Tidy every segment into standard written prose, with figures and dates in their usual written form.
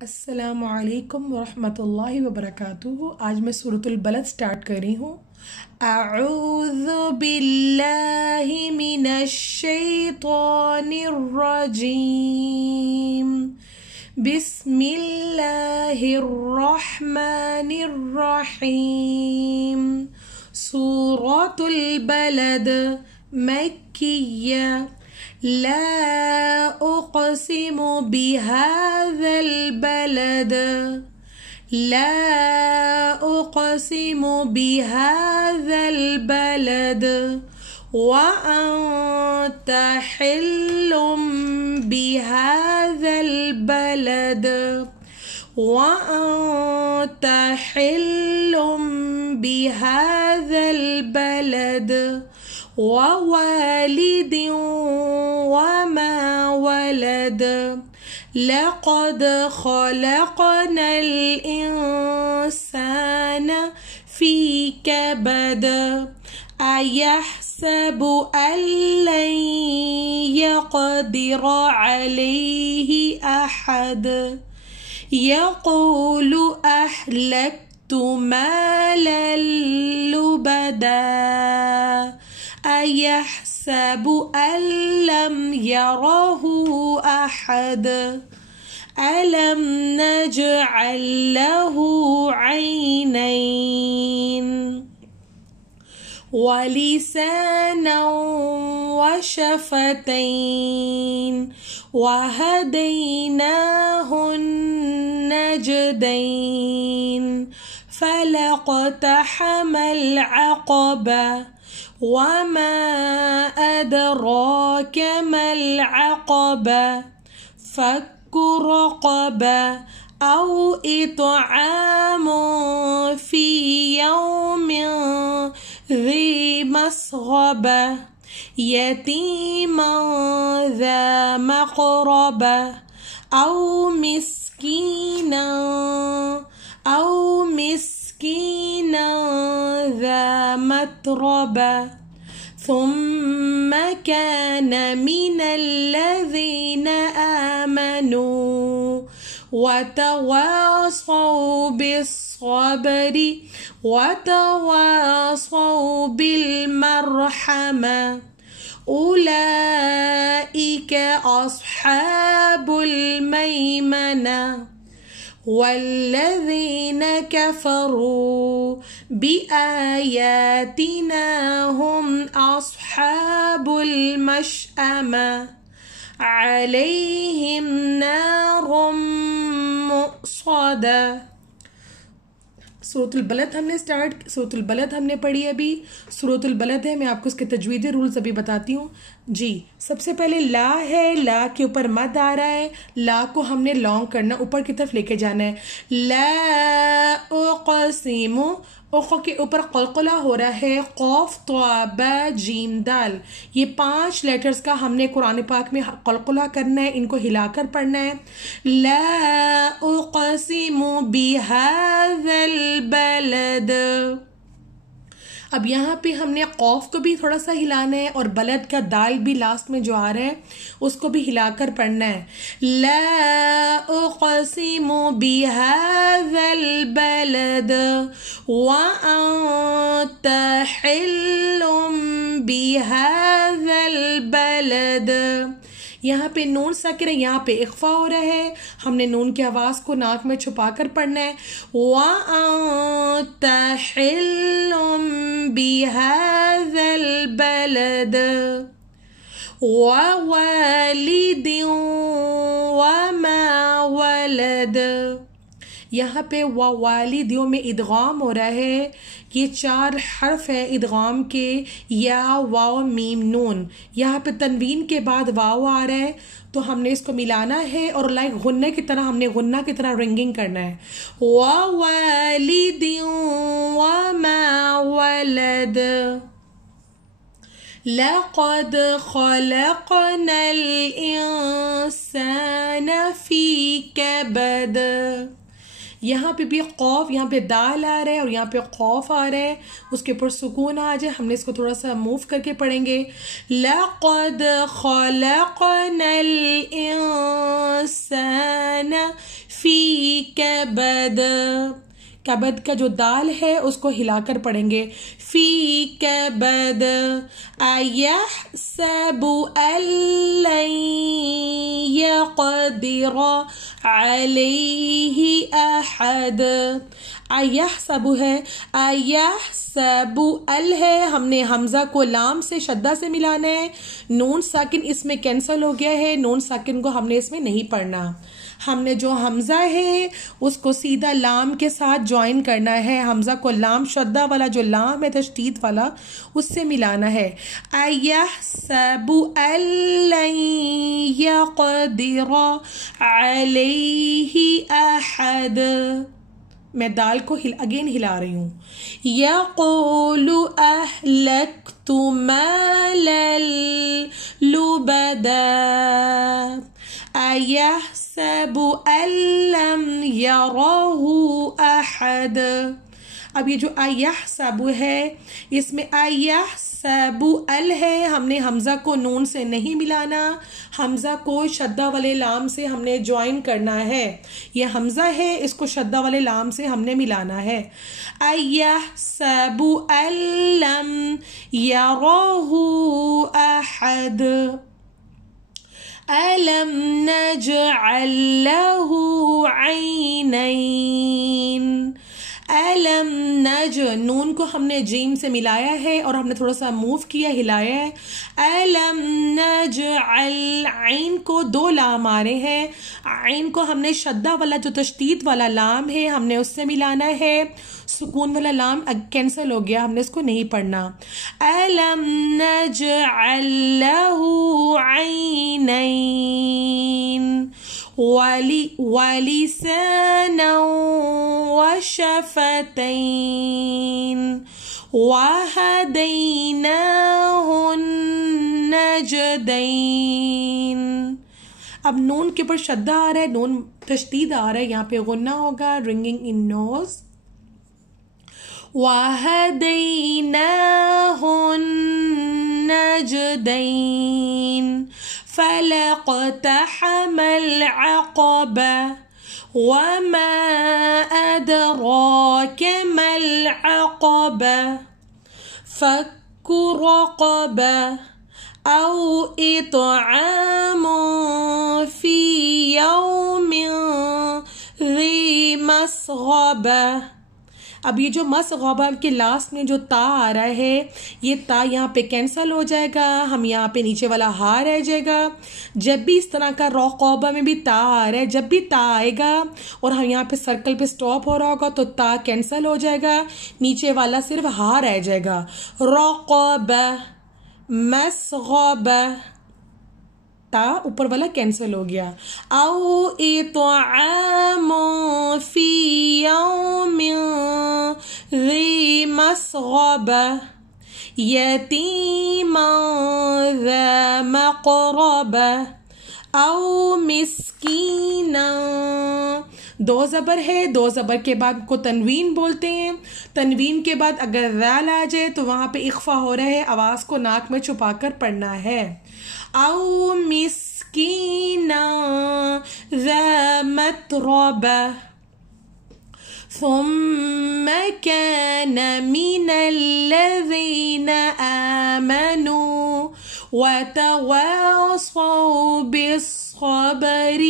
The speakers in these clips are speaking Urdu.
السلام علیکم ورحمۃ اللہ وبرکاتہ۔ آج میں سورۃ البلد سٹارٹ کر رہی ہوں۔ اعوذ باللہ من الشیطان الرجیم، بسم اللہ الرحمن الرحیم۔ سورۃ البلد مکیہ، لا اقسم بهذا البلد، لا اقسم بهذا البلد وانت حل بهذا البلد، وانت حل بهذا البلد ووالد وما ولد، لقد خلقنا الإنسان في كبد، أيحسب أن لن يقدر عليه أحد، يقول أهلكت مالا لبدا، أيحسب أن لم يره أحد، ألم نجعل له عينين ولسانا وشفتين وهديناه النجدين، فلاقتحم العقبة، وما أدراك ما العقبة، فك رقبة أو إطعام في يوم ذي مسغبة، يتيما ذا مقربة أو مسكينا ذا متربة، ثم كان من الذين آمنوا وتواصوا بالصبر وتواصوا بالمرحمة، أولئك أصحاب الميمنة، والذين كفروا بآياتنا هم أصحاب المشأمة، عليهم نار مؤصدة۔ سورۃ البلد سورۃ البلد ہم نے پڑھی ابھی۔ سورۃ البلد ہے، میں آپ کو اس کے تجویدی رولز ابھی بتاتی ہوں جی۔ سب سے پہلے لا ہے، لا کے اوپر مد آ رہا ہے، لا کو ہم نے لانگ کرنا، اوپر کی طرف لے کے جانا ہے۔ لا اقسم، اخ کے اوپر قلقلہ ہو رہا ہے، قوف طا با جیم دال، یہ 5 لیٹرز کا ہم نے قرآن پاک میں قلقلہ کرنا ہے، ان کو ہلا کر پڑھنا ہے۔ لا اقسم بهذا البلد، اب یہاں پہ ہم نے قوف کو بھی تھوڑا سا ہلانا ہے، اور بلد کا دال بھی لاسٹ میں جو آ رہا ہے اس کو بھی ہلا کر پڑھنا ہے۔ لا اقسم بهذا البلد وانت حل بهذا البلد، یہاں پہ نون ساکن ہے، یہاں پہ اخفا ہو رہا ہے، ہم نے نون کی آواز کو ناک میں چھپا کر پڑھنا ہے۔ وَأَنْتَ حِلٌّ بِهَذَا الْبَلَدِ وَوَالِدٍ وَمَا وَلَدَ، یہاں پہ والدیوں میں ادغام ہو رہا ہے، یہ 4 حرف ہے ادغام کے، یا واو میم نون، یہاں پہ تنوین کے بعد واو آ رہا ہے، تو ہم نے اس کو ملانا ہے اور لائک غنہ کی طرح، ہم نے غنہ کی طرح رنگنگ کرنا ہے۔ وَوَالِدٍ وَمَا وَلَدَ، لَقَدْ خَلَقْنَا الْإِنسَانَ فِي كَبَدٍ، یہاں پہ بھی قوف، یہاں پہ دال آ رہا ہے اور یہاں پہ خوف آ رہا ہے، اس کے اوپر سکون آ جائے. ہم نے اس کو تھوڑا سا موو کر کے پڑھیں گے. لَقَدْ خَلَقْنَا الْإِنسَانَ فی کبد، کبد کا جو دال ہے اس کو ہلا کر پڑھیں گے، فی کبد، ایحسب ان لن یقدر علیہ احد، ایحسب ہے، ایحسب ال ہے، ہم نے حمزہ کو لام سے شدہ سے ملانا ہے، نون ساکن اس میں کینسل ہو گیا ہے، نون ساکن کو ہم نے اس میں نہیں پڑھنا، ہم نے جو حمزہ ہے اس کو سیدھا لام کے ساتھ جوائن کرنا ہے، حمزہ کو لام شدہ والا جو لام ہے تشدید والا اس سے ملانا ہے، ایحسب ان لن یقدر علیہ احد، میں دال کو اگین ہلا رہی ہوں، یقول اہلکت مالا لبدا، ایحسب ان لم یرہ احد، اب یہ جو ایحسب ہے اس میں ایحسب ال ہے، ہم نے حمزہ کو نون سے نہیں ملانا، حمزہ کو شدہ والے لام سے ہم نے جوائن کرنا ہے، یہ حمزہ ہے اس کو شدہ والے لام سے ہم نے ملانا ہے، ایحسب ان لم یرہ احد، أَلَمْ نَجْعَلْ لَهُ عَيْنَيْن، أَلَمْ نون کو ہم نے جیم سے ملایا ہے اور ہم نے تھوڑا سا موو کیا، ہلایا ہے، أَلَمْ نَجْعَلْ، عین کو دو لام آ رہے ہیں، عین کو ہم نے شدہ والا جو تشدید والا لام ہے ہم نے اس سے ملانا ہے، سکون والا لام کینسل ہو گیا، ہم نے اس کو نہیں پڑھنا، أَلَمْ نَجْعَلْ لَهُ عَيْنَيْن وَلِسَانًا وَشَفَتَيْن وَهَدَيْنَاهُ النَّجْدَيْن، اب نون کے اوپر شدہ آ رہا ہے، نون تشدید آ رہا ہے، یہاں پہ غنہ ہوگا، رنگنگ ان نوز، وَهَدَيْنَاهُ النَّجْدَيْن فَلَاقْتَحَمَ الْعَقَبَةَ وَمَا أَدْرَاكَ مَا الْعَقَبَةُ فَكُّ رَقَبَةٍ أَوْ إِطْعَامٌ فِي يَوْمٍ ذِي مَسْغَبَةٍ، اب یہ جو مسغبہ کے لاسٹ میں جو تا آ رہا ہے یہ تا یہاں پہ کینسل ہو جائے گا، ہم یہاں پہ نیچے والا ہا رہ جائے گا، جب بھی اس طرح کا رقبہ میں بھی تا آ رہا ہے، جب بھی تا آئے گا اور ہم یہاں پہ سرکل پہ سٹاپ ہو رہا ہوگا تو تا کینسل ہو جائے گا، نیچے والا صرف ہا رہ جائے گا، رقبہ، مسغبہ، تا اوپر والا کینسل ہو گیا، او اطعام فی یوم ذی مسغبہ یتیما ذا مقربہ او مسکینا، دو زبر ہے، دو زبر کے بعد کو تنوین بولتے ہیں، تنوین کے بعد اگر ذال آ جائے تو وہاں پہ اخفا ہو رہا ہے، آواز کو ناک میں چھپا کر پڑھنا ہے، او مسکینا ذا متربہ ثم كان من الذين آمنوا وتواصوا بالصبر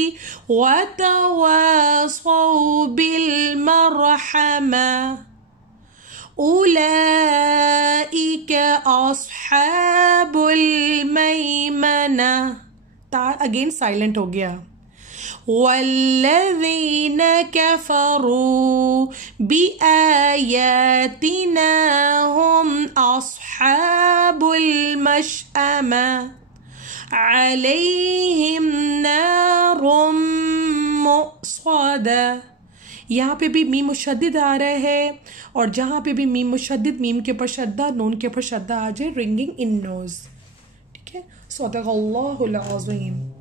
وتواصوا بالمرحمة أولئك أصحاب الميمنة، تا اگین سائلنٹ ہو گیا، والذین کفروا بآیاتنا هم اصحاب المشأمة علیہم نار مؤصدہ، یہاں پہ بھی میم مشدد آ رہا ہے اور جہاں پہ بھی میم مشدد، میم کے اوپر شدہ، نون کے اوپر شدہ آ جائے، رنگنگ ان نوز، ٹھیک ہے، صدق اللہ العظیم۔